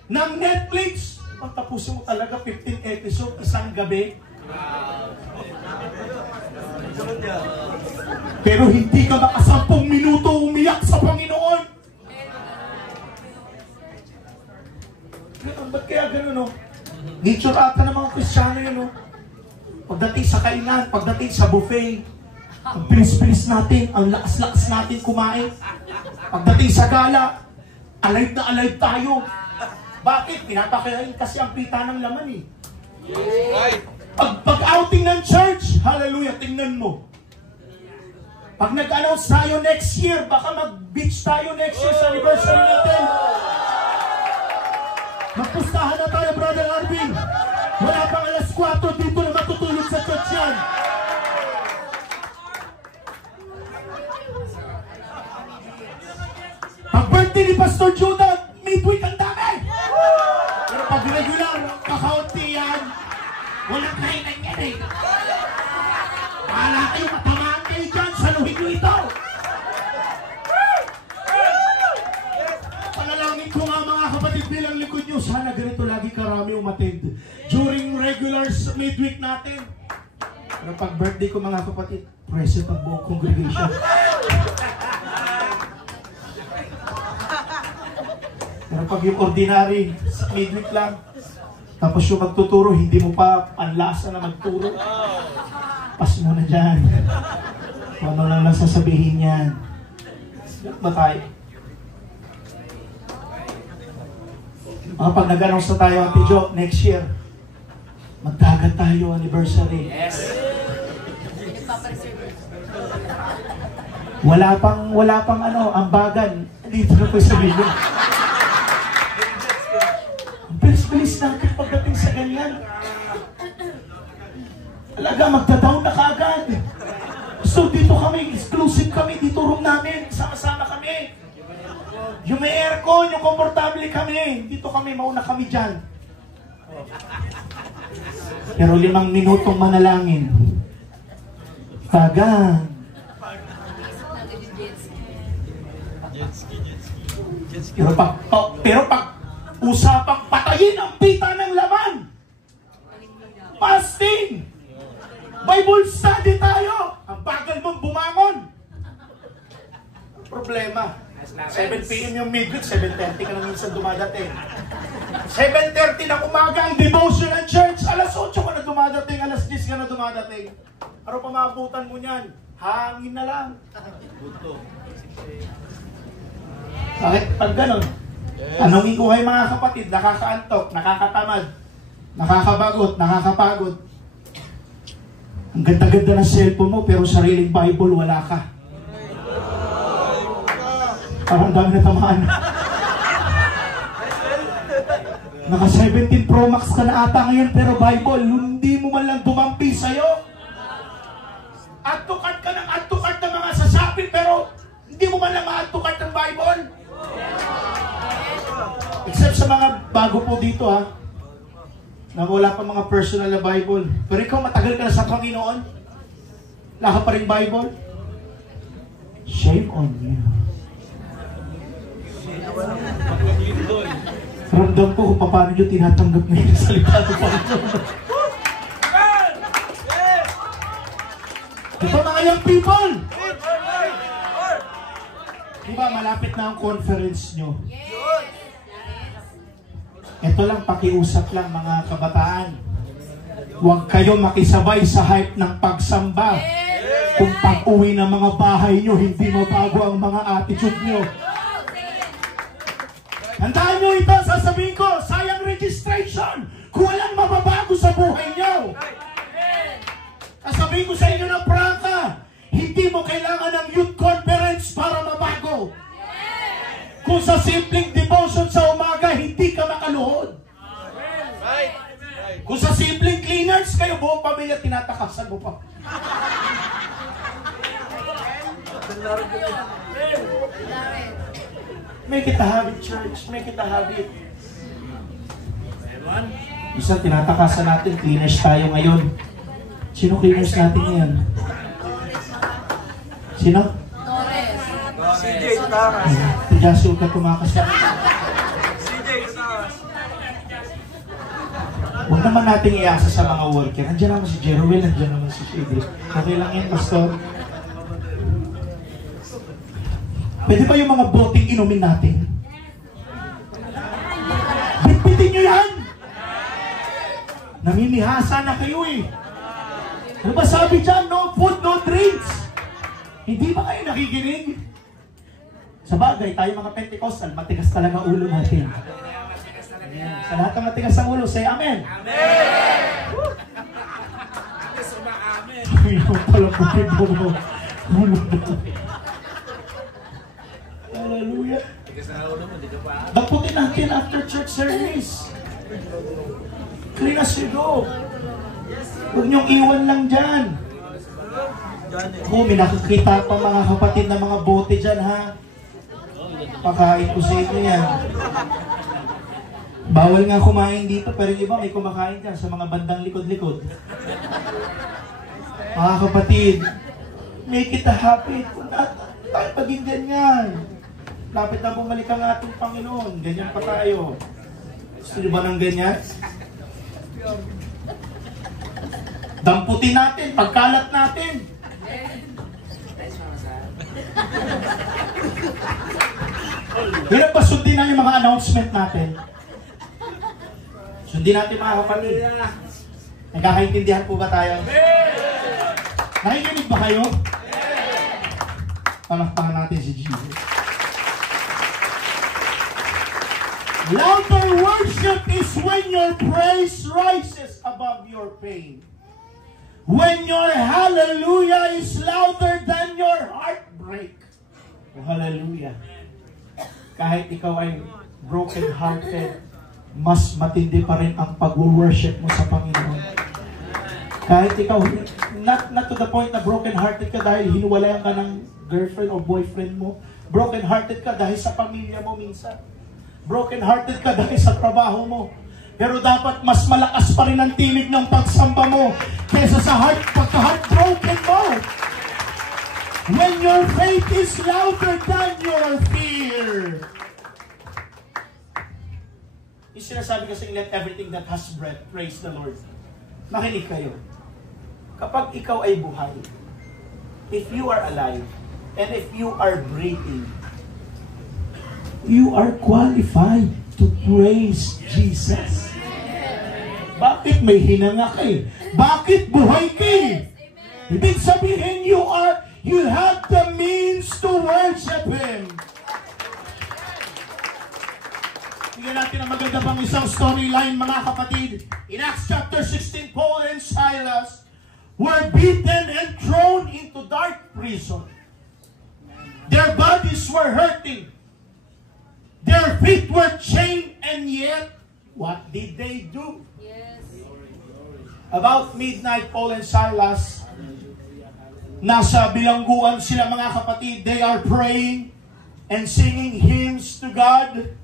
ng Netflix, pagtapusin mo talaga 15 episode isang gabi. Pero hindi ka maka 10 minuto umiyak sa Panginoon. Ba't kaya gano'n, no? Nature ata ng mga Kristiyano yun, no? Pagdating sa kainan, pagdating sa buffet, ang bilis-bilis natin, ang lakas-lakas natin kumain. Pagdating sa gala, alive na alive tayo. Bakit? Pinapakain kasi ang pita ng laman, eh. Pag-outing ng church, hallelujah, tingnan mo. Pag nag-announce tayo next year, baka mag-beach tayo next year sa anniversary natin. Magpustahan na tayo, Brother Arvin. Wala pang alas 4, dito na matutulog sa church yan. Pag birthday ni Pastor Judah, midweek ang dami. Pero pag regular, kakaunti yan. Walang kainan yan, eh. Wala kayo, matamaan kayo dyan, saluhin nyo ito. Panalangin ko nga mga kapatid bilang likod nyo, sana ganito lagi karami umattend during regular midweek natin. Pero pag birthday ko mga kapatid, present ang buong congregation. Pero pag yung ordinary, midweek lang, tapos yung magtuturo, hindi mo pa anlasa na magturo. Pas mo na dyan. Ano lang sasabihin yan. Ba tayo? Pag nag-announce na tayo, Ate Jo, next year, magdagat tayo, anniversary. Yes. Wala pang ambagan. Dito na po sabihin. Ang bilis-bilis natin pagdating sa ganyan. Talaga, magda-down na kaagad. So, dito kami, exclusive kami, dito room namin, sama-sama kami. Yung may aircon, yung komportable kami. Dito kami, mauna kami dyan. Pero 5 minutong manalangin. Tagang. Pero pag usapang patayin ang pita ng laman. Fasting. Bible study tayo. Ang bagal mong bumangon. Problema. 7 p.m. yung midweek, 7:30 ka na minsan dumadating. 7:30 ng umaga ang devotion ng church. Alas 8 ka na dumadating, alas 10 ka na dumadating. Ano pa maabutan mo niyan? Hangin na lang. Bakit? Pag ganun, tanongin ko kayo mga kapatid, nakakaantok, nakakatamad, nakakabagot, nakakapagod. Ang ganda-ganda ng cellphone mo, pero sariling Bible, wala ka. Parang dami na tamaan. Naka 17 Pro Max ka na ata ngayon, pero Bible, hindi mo man lang dumampi sa'yo. Add-to-cart ka ng add-to-cart ng mga sasapi, pero hindi mo man lang ma-add-to-cart ng Bible. Except sa mga bago po dito, ha, na wala pa mga personal na Bible. Pero ikaw, matagal ka na sa Panginoon, wala ka pa rin Bible. Shame on you. Ramdam ko kung paano nyo tinatanggap na yung salita ng Panginoon. Ito mga young people! Diba malapit na ang conference nyo? Ito lang, pakiusap lang mga kabataan. Huwag kayo makisabay sa hype ng pagsamba. Kung pag-uwi ng mga bahay nyo, hindi mabago ang mga attitude nyo. Tandaan nyo ito, sasabihin ko, sayang registration kung walang mababago sa buhay nyo. Sasabihin ko sa inyo ng prangka, hindi mo kailangan ng youth conference para mabago. Kung sa simpleng devotion sa umaga, hindi ka makaluhod. Kung sa simpleng cleaners, kayo buong pamilya, tinatakasan mo pa. Make it a habit, church. Make it a habit. Isang tinatakasan natin, cleaners tayo ngayon. Sino cleaners natin ngayon? Sino? CJ Taras. Tiyasul ka tumakas ka. CJ Taras. Huwag naman natin iasa sa mga worker. Nandiyan naman si Jeroel, nandiyan naman si Shadri. Okay lang yan, Pastor. Pwede ba yung mga boting inumin natin? Bitbitin nyo yan! Namimihasa na kayo eh. Ano ba sabi dyan? No food, no drinks. Hindi ba kayo nakikinig? Sa bagay, tayo mga Pentecostal, matigas talaga ulo natin. Sa lahat ng matigas ang ulo, say Amen. Amen! Yung pala po ulo. Hallelujah. Bagputin natin after church service. Clean as you go. Huwag niyong iwan lang dyan. May nakikita pa mga kapatid na mga bote dyan, ha? Pakain ko sa inyo yan. Bawal nga kumain dito, pero yung iba may kumakain dyan sa mga bandang likod-likod. Mga kapatid, make it a habit. Kung tayo paging ganyan. Lapit na bumalik ang ating Panginoon. Ganyan pa tayo. Gusto ba ng ganyan? Damputin natin, pagkalat natin. Hirap ba sundin na yung mga announcement natin? Sundin natin mga kapatid. Nagkakaintindihan po ba tayo? Nakikinig ba kayo? Palakpakan natin si Jesus. Louder worship is when your praise rises above your pain. When your hallelujah is louder than your heartbreak. Oh, hallelujah. Kahit ikaw ay broken-hearted, mas matindi pa rin ang pag-worship mo sa Panginoon. Kahit ikaw, not to the point na broken-hearted ka dahil hinuwalayan ka ng girlfriend o boyfriend mo. Broken-hearted ka dahil sa pamilya mo minsan. Broken-hearted ka dahil sa trabaho mo. Pero dapat mas malakas pa rin ang tinig ng pagsamba mo kaysa sa pagka-heartbroken mo. When your faith is louder than your fear. Yung sinasabi kasi, let everything that has breath praise the Lord. Makinig kayo. Kapag ikaw ay buhay, if you are alive, and if you are breathing, you are qualified to praise Jesus. Bakit may hinanga ka eh? Bakit buhay ka eh? Ibig sabihin, you have the means to worship Him. Bigyan natin ang maganda pang isang storyline, mga kapatid. In Acts chapter 16, Paul and Silas were beaten and thrown into dark prison. Their bodies were hurting. Their feet were chained, and yet, what did they do? Yes. About midnight, Paul and Silas, nasa bilangguan sila, mga kapatid. They are praying and singing hymns to God.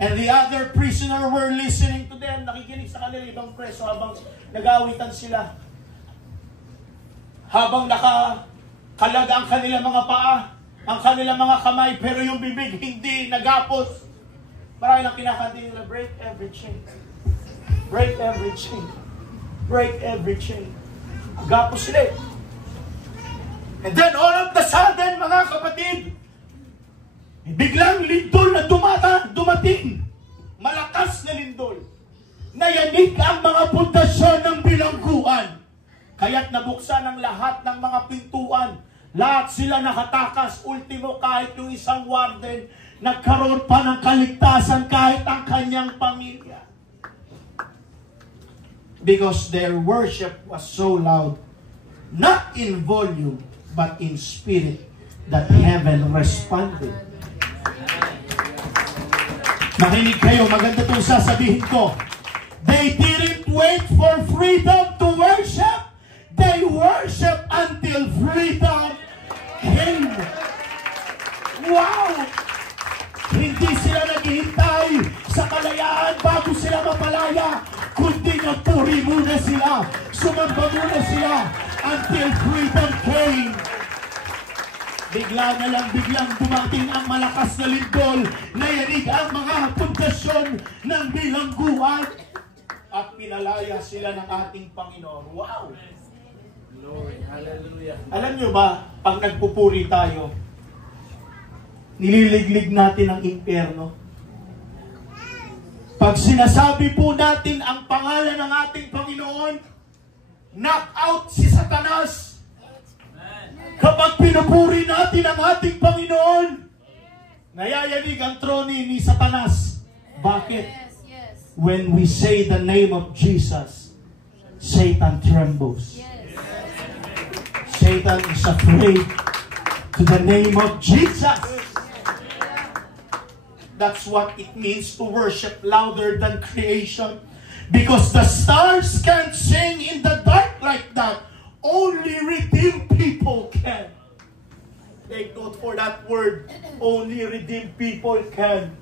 And the other prisoner were listening to them. Nakikinig sa kanila ibang preso habang nag-aawitan sila. Habang nakakalaga ang kanilang mga paa, ang kanilang mga kamay, pero yung bibig hindi nagapos. Marami lang kinakanta nila, break every chain. Break every chain. Break every chain. Gapos sila. And then all of the sudden, mga kapatid, biglang lindol na dumating. Malakas na lindol. Nayanig ang mga pundasyon ng bilangguan. Kaya't nabuksan ang lahat ng mga pintuan. Lahat sila nakatakas. Ultimo, kahit yung isang warden, nagkaroon pa ng kaligtasan kahit ang kanyang pamilya. Because their worship was so loud, not in volume, but in spirit, that heaven responded. Makinig kayo, maganda itong sasabihin ko. They didn't wait for freedom to worship. They worship until freedom came. Wow! Hindi sila naghihintay sa kalayaan bago sila mapalaya, kundi nagpuri muna sila, sumamba muna sila until freedom came. Bigla na lang, biglang dumating ang malakas na lindol na yanig ang mga pundasyon ng bilangguan at pinalaya sila ng ating Panginoon. Wow! Glory, hallelujah. Alam nyo ba, pag nagpupuri tayo, nililiglig natin ang impyerno. Pag sinasabi po natin ang pangalan ng ating Panginoon, knock out si Satanas. Kapag pinupuri natin ang ating Panginoon, nayayanig ang troni ni Satanas. Bakit? When we say the name of Jesus, Satan trembles. Satan is afraid to the name of Jesus. That's what it means to worship louder than creation. Because the stars can't sing in the dark like that. Only redeemed people can. Take note for that word. Only redeemed people can.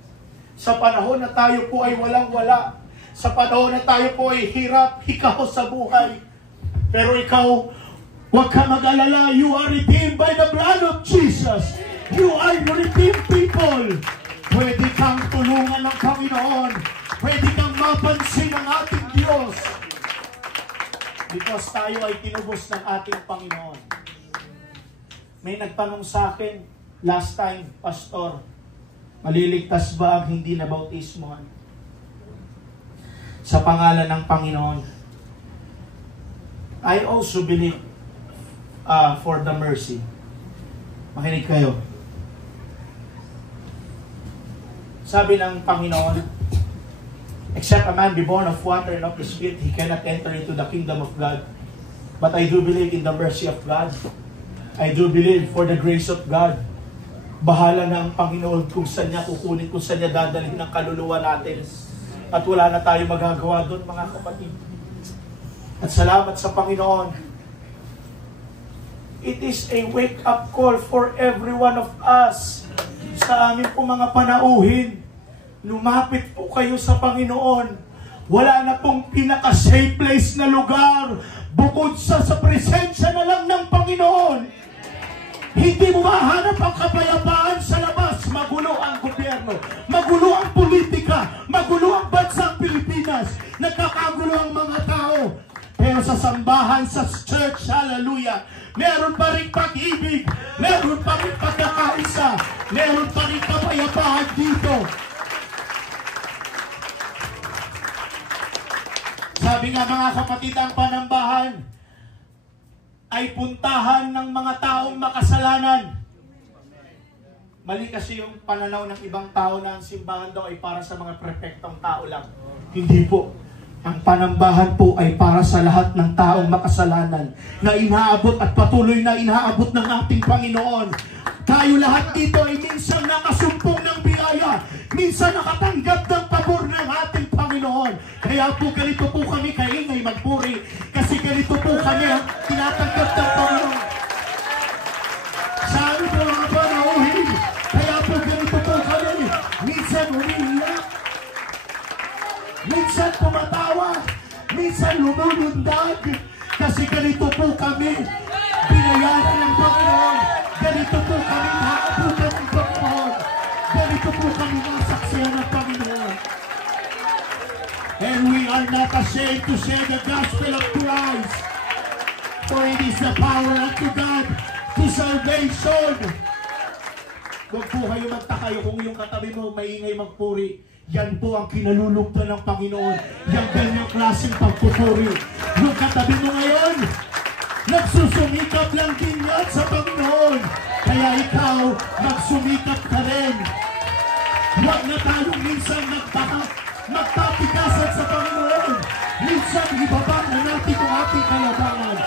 Sa panahon na tayo po ay walang-wala. Sa panahon na tayo po ay hirap, hikaw sa buhay. Pero ikaw, huwag ka mag-alala. You are redeemed by the blood of Jesus. You are redeemed people. Pwede kang tulungan ng Panginoon. Pwede kang mapansin ng ating Diyos. Because tayo ay tinubos ng ating Panginoon. May nagtanong sa akin last time, Pastor, maliligtas ba ang hindi nabautismohan sa pangalan ng Panginoon? I also believe for the mercy. Makinig kayo. Sabi ng Panginoon, except a man be born of water and of the Spirit, he cannot enter into the kingdom of God. But I do believe in the mercy of God. I do believe for the grace of God. Bahala na ang Panginoon kung saan niya kukunin, kung saan niya dadalhin ng kaluluwa natin. At wala na tayo magagawa doon, mga kapatid. At salamat sa Panginoon. It is a wake-up call for every one of us. Sa amin po mga panauhin, lumapit po kayo sa Panginoon. Wala na pong pinaka-safe place na lugar bukod sa presensya na lang ng Panginoon. Hindi mo mahanap ang kapayapaan sa labas. Magulo ang gobyerno, magulo ang politika, magulo ang bansang Pilipinas, nagkakagulo ang mga tao. Pero sa sambahan, sa church, hallelujah, meron pa rin pag-ibig, meron pa rin pagkakaisa, meron pa rin kapayapaan dito. Sabi nga mga kapatid, ang panambahan ay puntahan ng mga taong makasalanan. Mali kasi yung pananaw ng ibang tao na ang simbahan daw ay para sa mga perfectong tao lang. Hindi po. Ang panambahan po ay para sa lahat ng taong makasalanan na inaabot at patuloy na inaabot ng ating Panginoon. Tayo lahat dito ay minsan nakasumpong ng biyaya, minsan nakatanggap ng pabor ng ating Panginoon. Kaya po ganito po kami kaingay magpuri, kasi ganito po kami ang tinatanggap ng Panginoon. Sabi po mga panauhin, kaya po ganito po kami, minsan umiiyak, minsan tumatawa, minsan lumulundag, kasi ganito po kami, binayaran ng Panginoon. Ganito po kami naabutan ng Panginoon. Ganito po kami nasaksihan ng Panginoon. And we are not ashamed to share the gospel of Christ. For it is the power unto God to salvation. Huwag po kayo magtakayo kung yung katabi mo maingay magpuri. Yan po ang kinalulugdan ng Panginoon. Yung ganyang klaseng pagpupuri. Yung katabi mo ngayon, Nagsusumikap lang din yan sa Panginoon. Kaya ikaw, magsumikap ka rin. Huwag na tayong minsan magpapikasan sa Panginoon. Minsan ibaba na natin ang ating kalabangan.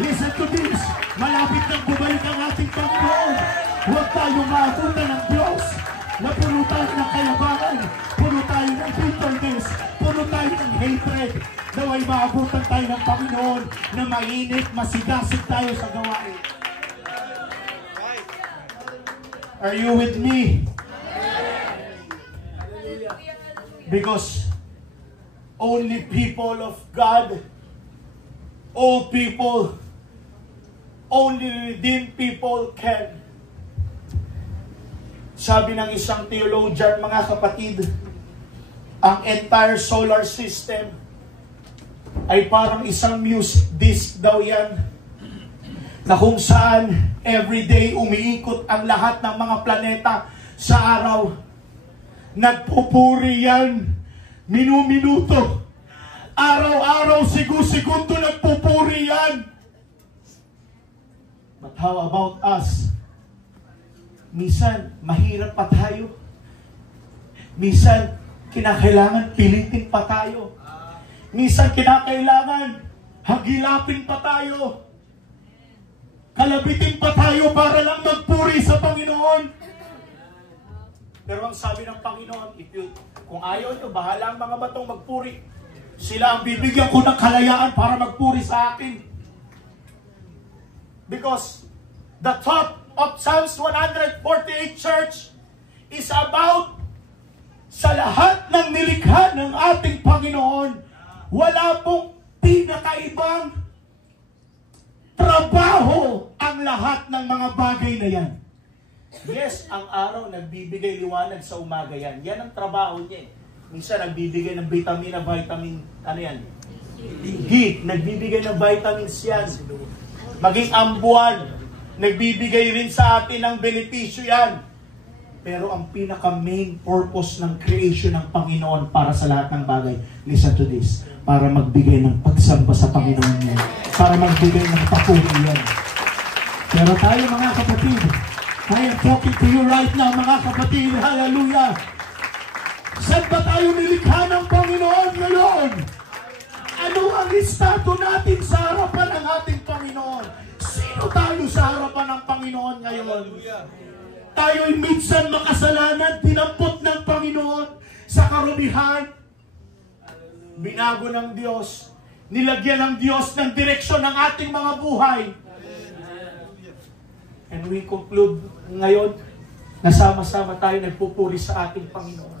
Listen to this. Malapit nang bumalik ang ating Panginoon. Huwag tayong maabutan ng Diyos na puno tayo ng kalabangan, puno tayo ng bitterness, puno tayo ng hatred. Naway maabutan tayo ng Panginoon na mainit, masigasig tayo sa gawain. Are you with me? Because only people of God, all people, only redeemed people can. Sabi ng isang theologian, mga kapatid, ang entire solar system ay parang isang music disc daw yan, na kung saan everyday umiikot ang lahat ng mga planeta sa araw. Nagpupuri yan, minuminuto, araw-araw, segundo nagpupuri yan. But how about us? Minsan, mahirap pa tayo. Minsan, kinakailangan pilitin pa tayo. Minsan, kinakailangan hagilapin pa tayo. Kalabitin pa tayo para lang magpuri sa Panginoon. Pero ang sabi ng Panginoon, kung ayaw nyo, bahala ang mga batong magpuri. Sila ang bibigyan ko ng kalayaan para magpuri sa akin. Because the thought of Psalms 148 church is about sa lahat ng nilikha ng ating Panginoon, wala pong pinakaibang trabaho ang lahat ng mga bagay na yan. Yes, ang araw nagbibigay liwanag sa umaga yan. Yan ang trabaho niya. Minsan nagbibigay ng vitamin, ano yan? D. Nagbibigay ng vitamins yan. Maging ambuan, nagbibigay rin sa atin ng benepisyo yan. Pero ang pinaka-main purpose ng creation ng Panginoon para sa lahat ng bagay, listen to this, para magbigay ng pagsamba sa Panginoon niya. Para magbigay ng papuri yan. Pero tayo mga kapatid, I am talking to you right now mga kapatid, hallelujah. Saan ba tayo nilikha ng Panginoon ngayon? Ano ang estado natin sa harapan ng ating Panginoon? Sino tayo sa harapan ng Panginoon ngayon? Tayo'y minsan makasalanan, tinampot ng Panginoon sa karumihan. Binago ng Diyos. Nilagyan ng Diyos ng direksyon ng ating mga buhay. And we conclude ngayon, nasama-sama tayo nagpupuri sa ating Panginoon.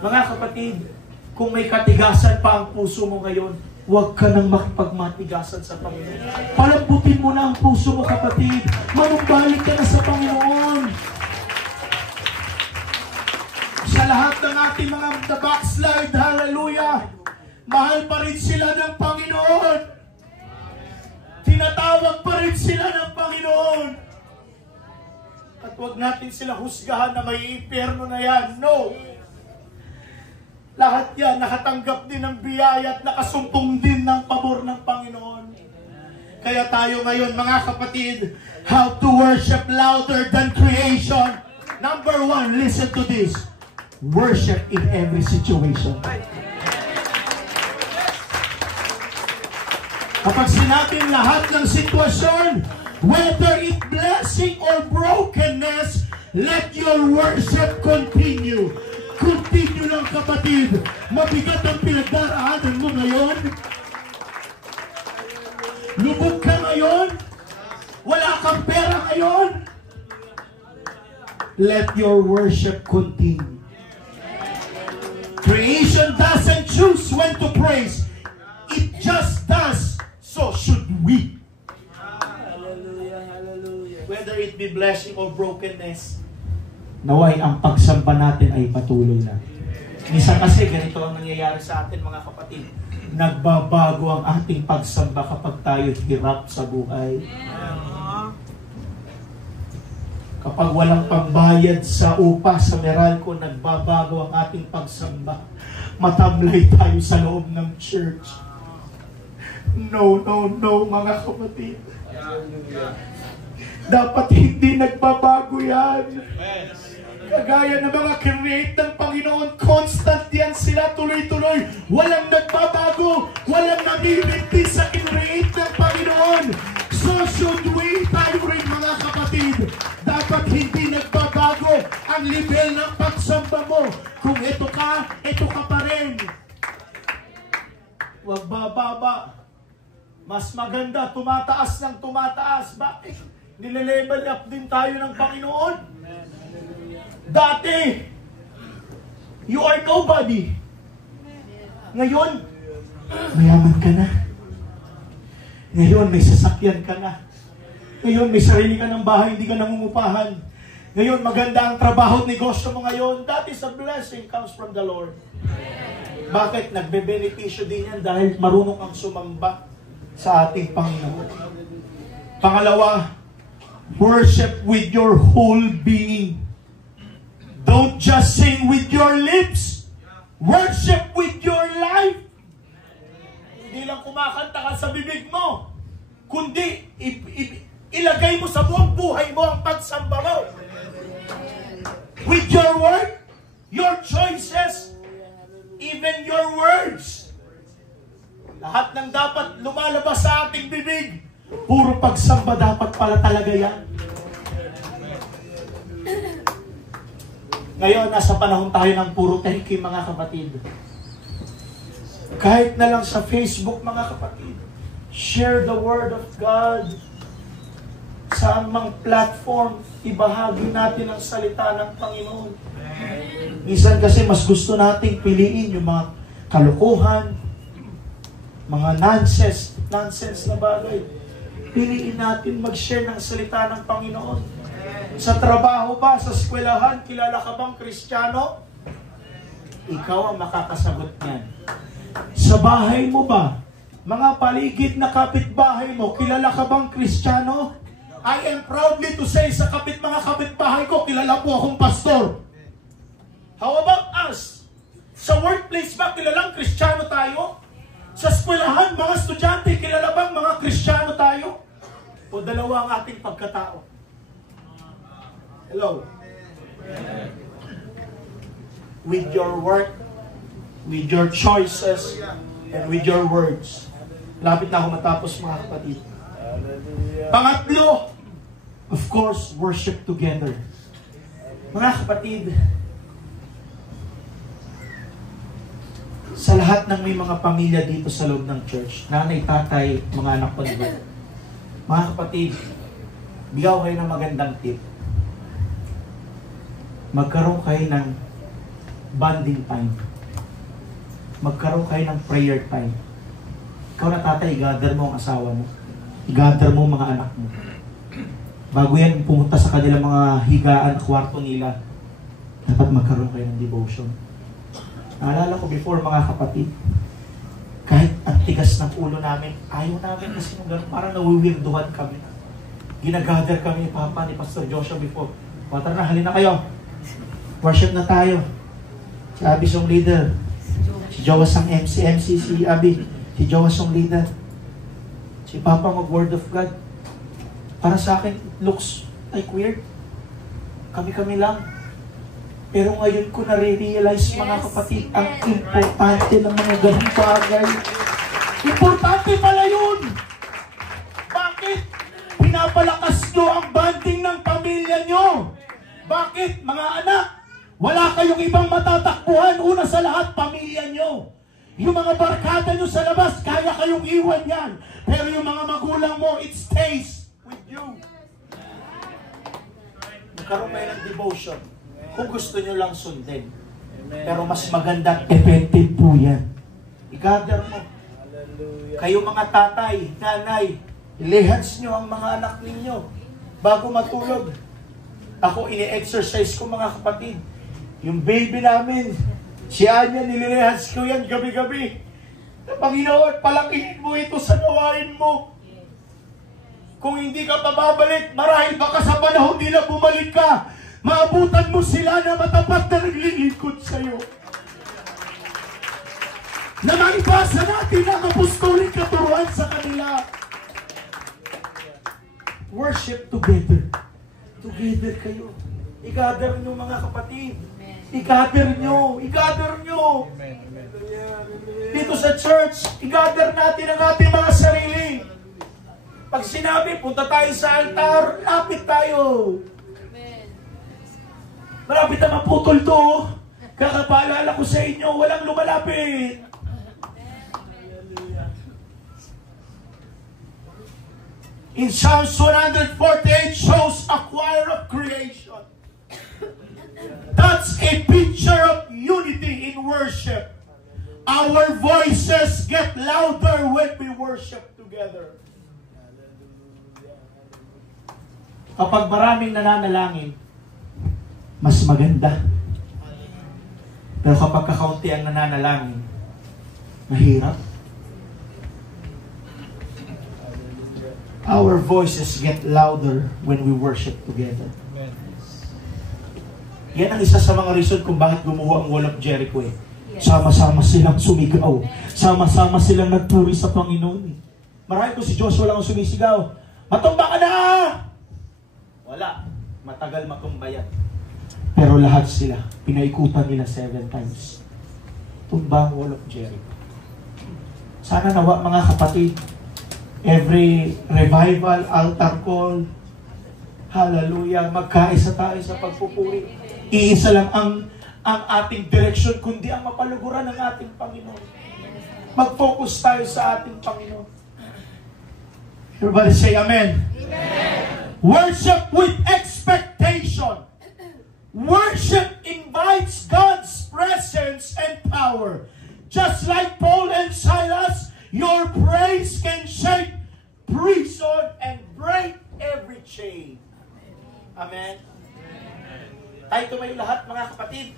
Mga kapatid, kung may katigasan pa ang puso mo ngayon, huwag ka nang makipagmatigasan sa Panginoon. Palambutin mo na ang puso mo, kapatid. Manumbalik ka na sa Panginoon. Sa lahat ng ating mga backslide, hallelujah, mahal pa rin sila ng Panginoon. Tinatawag pa rin sila ng Panginoon. At huwag natin sila husgahan na may impyerno na yan. No! Lahat yan, nakatanggap din ng biyaya at nakasumpong din ng pabor ng Panginoon. Kaya tayo ngayon, mga kapatid, how to worship louder than creation. Number one, listen to this. Worship in every situation. Kapag sinabing lahat ng sitwasyon, whether it blessing or brokenness, let your worship continue. Continue lang, kapatid. Mabigat ang pinagdaraanan mo ngayon. Lubog ka ngayon. Wala kang pera ngayon. Let your worship continue. Creation doesn't choose when to praise. It just does. So should we. Hallelujah, hallelujah. Whether it be blessing or brokenness, naway ang pagsamba natin ay patuloy na. Minsan kasi ganito ang nangyayari sa atin, mga kapatid. Nagbabago ang ating pagsamba kapag tayo hirap sa buhay. Kapag walang pambayad sa upa sa Meralco, nagbabago ang ating pagsamba. Matamlay tayo sa loob ng church. No, mga kapatid. Dapat hindi nagbabago yan. Kagaya ng mga create ng Panginoon, constant yan sila, tuloy-tuloy. Walang nagbabago, walang nabibigti sa create ng Panginoon. So should we, tayo rin mga kapatid, dapat hindi nagbabago ang level ng pagsamba mo. Kung ito ka pa rin. Huwag bababa. Mas maganda, tumataas ng tumataas. Bakit? Nile-level up din tayo ng Panginoon. Dati, you are nobody. Ngayon, mayaman ka na. Ngayon, may sasakyan ka na. Ngayon, may sarili ka ng bahay, hindi ka nangungupahan. Ngayon, maganda ang trabaho, negosyo mo ngayon. That is a blessing, comes from the Lord. Bakit? Nagbe-benepisyo din yan dahil marunong kang sumamba sa ating Panginoon. Pangalawa, worship with your whole being. Don't just sing with your lips. Worship with your life. Hindi lang kumakanta ka sa bibig mo, kundi ilagay mo sa buong buhay mo ang pagsamba mo. With your word, your choices, even your words. Lahat ng dapat lumalabas sa ating bibig, puro pagsamba dapat pala talaga yan. Ngayon, nasa panahon tayo ng puro thank you, mga kapatid. Kahit na lang sa Facebook, mga kapatid, share the Word of God. Saan mang platform, ibahagi natin ang salita ng Panginoon. Minsan kasi mas gusto nating piliin yung mga kalukuhan, mga nonsense na bagay. Piliin natin mag-share ng salita ng Panginoon. Sa trabaho ba, sa eskwelahan, kilala ka bang Kristiyano? Ikaw ang makakasagot niyan. Sa bahay mo ba, mga paligid na kapitbahay mo, kilala ka bang Kristiyano? I am proudly to say sa mga kapitbahay ko, kilala po akong pastor. How about us? Sa workplace ba, kilalang Kristiyano tayo? Sa eskwelahan, mga estudyante, kilala bang mga Kristiyano tayo? O dalawa ang ating pagkatao? Hello? With your work, with your choices, and with your words. Lapit na ako matapos, mga kapatid. Pangatlo, of course, worship together. Mga kapatid, sa lahat ng may mga pamilya dito sa loob ng church, nanay, tatay, mga anak ko diba? Mga kapatid, bigaw kayo ng magandang tip. Magkaroon kayo ng bonding time. Magkaroon kayo ng prayer time. Ikaw na tatay, i-gather mo ang asawa mo. I-gather mo mga anak mo. Bago yan pumunta sa kanilang mga higaan, kwarto nila, dapat magkaroon kayo ng devotion. Naalala ko before, mga kapatid, kahit ang tigas ng ulo namin, ayaw namin kasi nung gano'n, parang nawiwirduhan kami. Ginagather kami ni Papa, ni Pastor Joshua before. Tara na, halina kayo. Worship na tayo. Si Abby song leader. Si Jowas ang MC, si Abby. Si Jowas song leader. Si Papa mag-word of God. Para sa akin, it looks like weird. Kami-kami lang. Pero ngayon ko nare-realize, mga kapatid, ang importante ng mga ganung bagay. Importante pala yun! Bakit? Pinapalakas nyo ang bonding ng pamilya nyo. Bakit, mga anak? Wala kayong ibang matatakbuhan. Una sa lahat, pamilya nyo. Yung mga barkada nyo sa labas, kaya kayong iwan yan. Pero yung mga magulang mo, it stays with you. Magkaroon kayo ng devotion. Kung gusto nyo lang sundin. Pero mas maganda, effective po yan. I-gather mo. Kayo mga tatay, nanay, ilehans nyo ang mga anak ninyo bago matulog. Ako, ini-exercise ko, mga kapatid. Yung baby namin, si Anya, nililehans ko yan gabi-gabi. Panginoon, palakihin mo ito sa gawain mo. Kung hindi ka pababalik, marahil baka sa panahon nila bumalik ka, maabutan mo sila na matapat na naglilingkod sa'yo. na maibasa natin ang apostolik na turuan sa kanila. Worship together. Together kayo. I-gather nyo mga kapatid. I-gather nyo. I-gather nyo. Dito sa church, i-gather natin ang ating mga sarili. Pag sinabi, punta tayo sa altar, lapit tayo. Marapit na maputol to. Kakapaalala ko sa inyo, walang lumalapit. In Psalms 148 shows a choir of creation. That's a picture of unity in worship. Our voices get louder when we worship together. Kapag maraming nananalangin, mas maganda. Pero kapag kakaunti ang nananalangin, mahirap. Our voices get louder when we worship together. Yan ang isa sa mga reason kung bakit gumawa ang Wall of Jericho eh. Sama-sama silang sumigaw. Sama-sama silang nagpuri sa Panginoon. Marami ko si Joshua lang ang sumisigaw. Matumba ka na! Wala. Matagal matumbayan. Pero lahat sila, pinaikutan nila 7 times. Tumba ang Wall of Jericho. Sana nawa mga kapatid, every revival, altar call, hallelujah, magkaisa tayo sa pagpupuri. Iisa lang ang ating direction, kundi ang mapaluguran ng ating Panginoon. Mag-focus tayo sa ating Panginoon. Everybody say amen. Amen. Worship with expectation. Worship invites God's presence and power. Just like Paul and Silas, your praise can shake prison and break every chain. Amen. Tayo tumayo lahat mga kapatid.